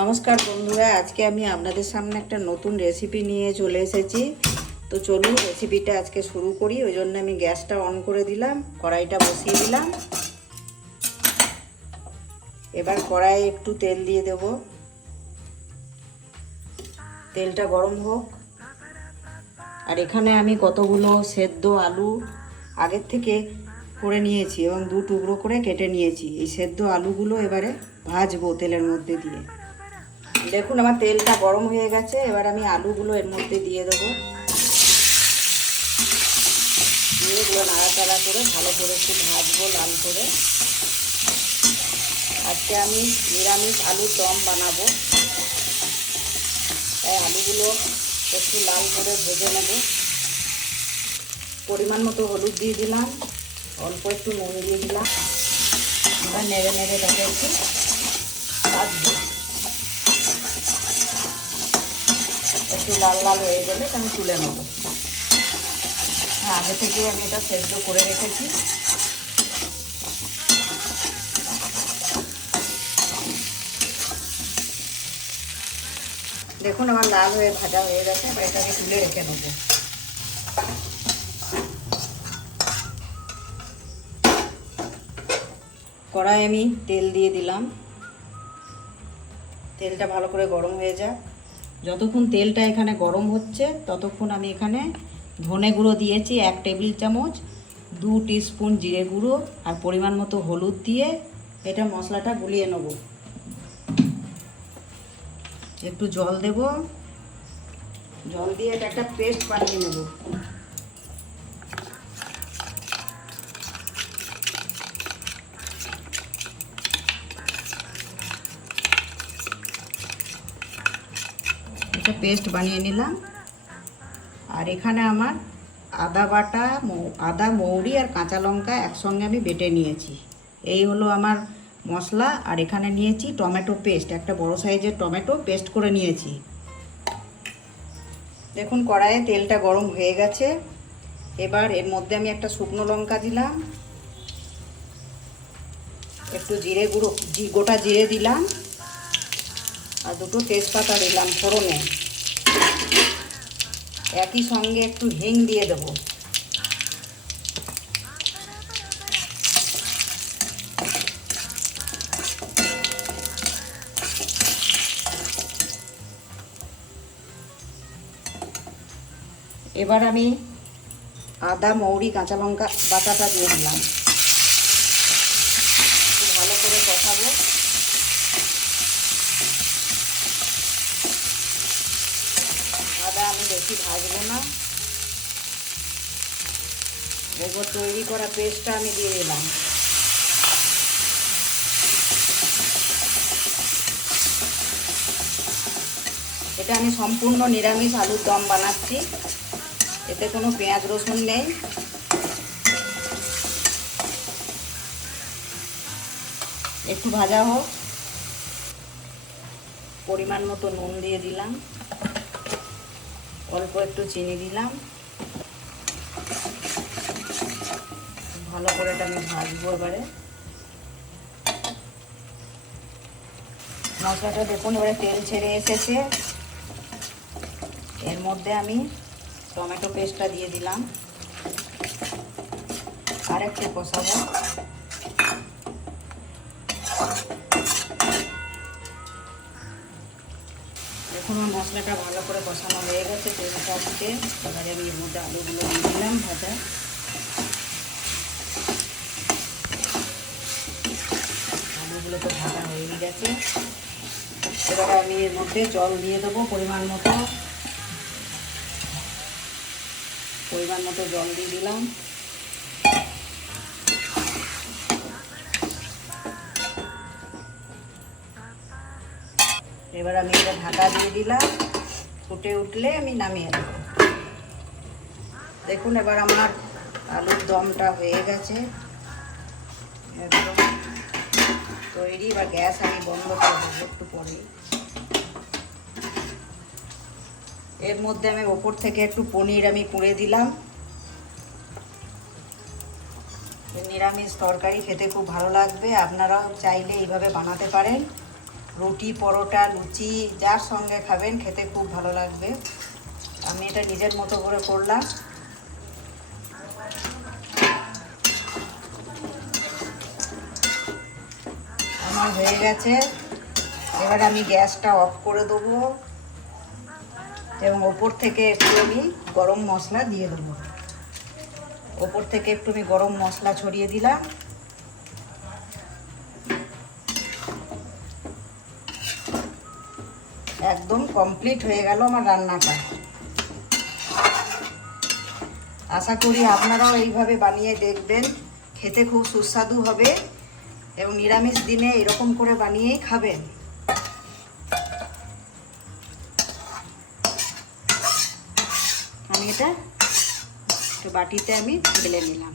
নমস্কার বন্ধুরা, আজকে আমি আপনাদের সামনে একটা নতুন রেসিপি নিয়ে চলে এসেছি। তো চলুন রেসিপিটা আজকে শুরু করি। ওই জন্য আমি গ্যাসটা অন করে দিলাম, কড়াইটা বসিয়ে দিলাম। এবার কড়াইয়ে একটু তেল দিয়ে দেব। তেলটা গরম হোক। আর এখানে আমি কতগুলো সেদ্ধ আলু আগের থেকে করে নিয়েছি এবং দু টুকরো করে কেটে নিয়েছি। এই সেদ্ধ আলুগুলো এবারে ভাজবো তেলের মধ্যে দিয়ে। দেখুন আমার তেলটা গরম হয়ে গেছে। এবার আমি আলুগুলো এর মধ্যে দিয়ে দেবো। দিয়ে এগুলো নাড়াচাড়া করে ভালো করে একটু ভাজবো লাল করে। আজকে আমি নিরামিষ আলুর দম বানাবো, তাই আলুগুলো একটু লাল করে ভেজে নেব। পরিমাণ মতো হলুদ দিয়ে দিলাম, অল্প একটু নুন দিয়ে দিলাম। এবার নেড়ে নেড়ে এটাকে একটু ভাজবো। একটু লাল লাল হয়ে গেলে আমি তুলে নেবো। আগে থেকে আমি এটা সেদ্ধ করে রেখেছি। দেখুন আমার লাল হয়ে ভাজা হয়ে গেছে। এবার এটাকে তুলে রেখে নেবো। কড়াই আমি তেল দিয়ে দিলাম। তেলটা ভালো করে গরম হয়ে যাক। যতক্ষণ তেলটা এখানে গরম হচ্ছে ততক্ষণ আমি এখানে ধনে গুঁড়ো দিয়েছি 1 টেবিল চামচ, 2 টিস্পুন জিরে গুঁড়ো আর পরিমাণ মতো হলুদ দিয়ে এটা মশলাটা গুলিয়ে নেব। একটু জল দেব। জল দিয়ে এটা একটা পেস্ট বানিয়ে নেব। এটা পেস্ট বানিয়ে নিলাম। আর এখানে আমার আদা বাটা, আদা, মৌরি আর কাঁচা লঙ্কা একসঙ্গে আমি বেটে নিয়েছি। এই হলো আমার মশলা। আর এখানে নিয়েছি টমেটো পেস্ট, একটা বড় সাইজের টমেটো পেস্ট করে নিয়েছি। দেখুন কড়াইয়ে তেলটা গরম হয়ে গেছে। এবার এর মধ্যে আমি একটা শুকনো লঙ্কা দিলাম, একটু জিরে গুঁড়ো, গোটা জিরে দিলাম আর 2টো তেজপাতা দিলাম ফোড়নে। একই সঙ্গে একটু হিং দিয়ে দেব। এবার আমি আদা, মৌরি, কাঁচা লঙ্কা বাটাটা দিয়ে দিলাম। ভালো করে কষাবো। আদা আমি বেশি ভাজবো না। এরপর তৈরি করা পেস্টটা আমি দিয়ে দিলাম। এটা আমি সম্পূর্ণ নিরামিষ আলুর দম বানাচ্ছি, এতে কোনো পেঁয়াজ রসুন নেই। একটু ভাজা হোক। পরিমাণ মতো নুন দিয়ে দিলাম, অল্প একটু চিনি দিলাম। ভালো করে এটা আমি ভাজবো। এবারে মশলাটা দেখুন এবারে তেল ছেড়ে এসেছে। এর মধ্যে আমি টমেটো পেস্টটা দিয়ে দিলাম। আর একটু কষাবো। দেখুন আমার মশলাটা ভালো করে কষানো হয়ে গেছে তেলটা দিতে। এবারে আমি এর মধ্যে আলুগুলো দিয়ে দিলাম ভাজা। আলুগুলো তো ভাজা হয়ে গেছে। এবারে আমি এর মধ্যে জল দিয়ে দেবো পরিমাণ মতো। জল দিয়ে দিলাম। এবার আমি এটা ঢাকা দিয়ে দিলাম। ফুটে উঠলে আমি নামিয়ে দেবো। দেখুন এবার আমার আলুর দমটা হয়ে গেছে, একদম তৈরি। বা গ্যাস আমি বন্ধ করে দেবো একটু পরে। এর মধ্যে আমি ওপর থেকে একটু পনির আমি পুড়ে দিলাম। নিরামিষ তরকারি খেতে খুব ভালো লাগবে। আপনারাও চাইলে এইভাবে বানাতে পারেন। রুটি, পরোটা, লুচি যার সঙ্গে খাবেন খেতে খুব ভালো লাগবে। আমি এটা নিজের মতো করে করলাম। আমার হয়ে গেছে। এবার আমি গ্যাসটা অফ করে দেবো এবং ওপর থেকে একটু আমি গরম মশলা দিয়ে দেবো। ওপর থেকে একটু আমি গরম মশলা ছড়িয়ে দিলাম। একদম কমপ্লিট হয়ে গেল আমার রান্নাটা। আশা করি আপনারাও এইভাবে বানিয়ে দেখবেন, খেতে খুব সুস্বাদু হবে এবং নিরামিষ দিনে এরকম করে বানিয়েই খাবেন। আমি এটা একটু বাটিতে আমি ঢেলে নিলাম।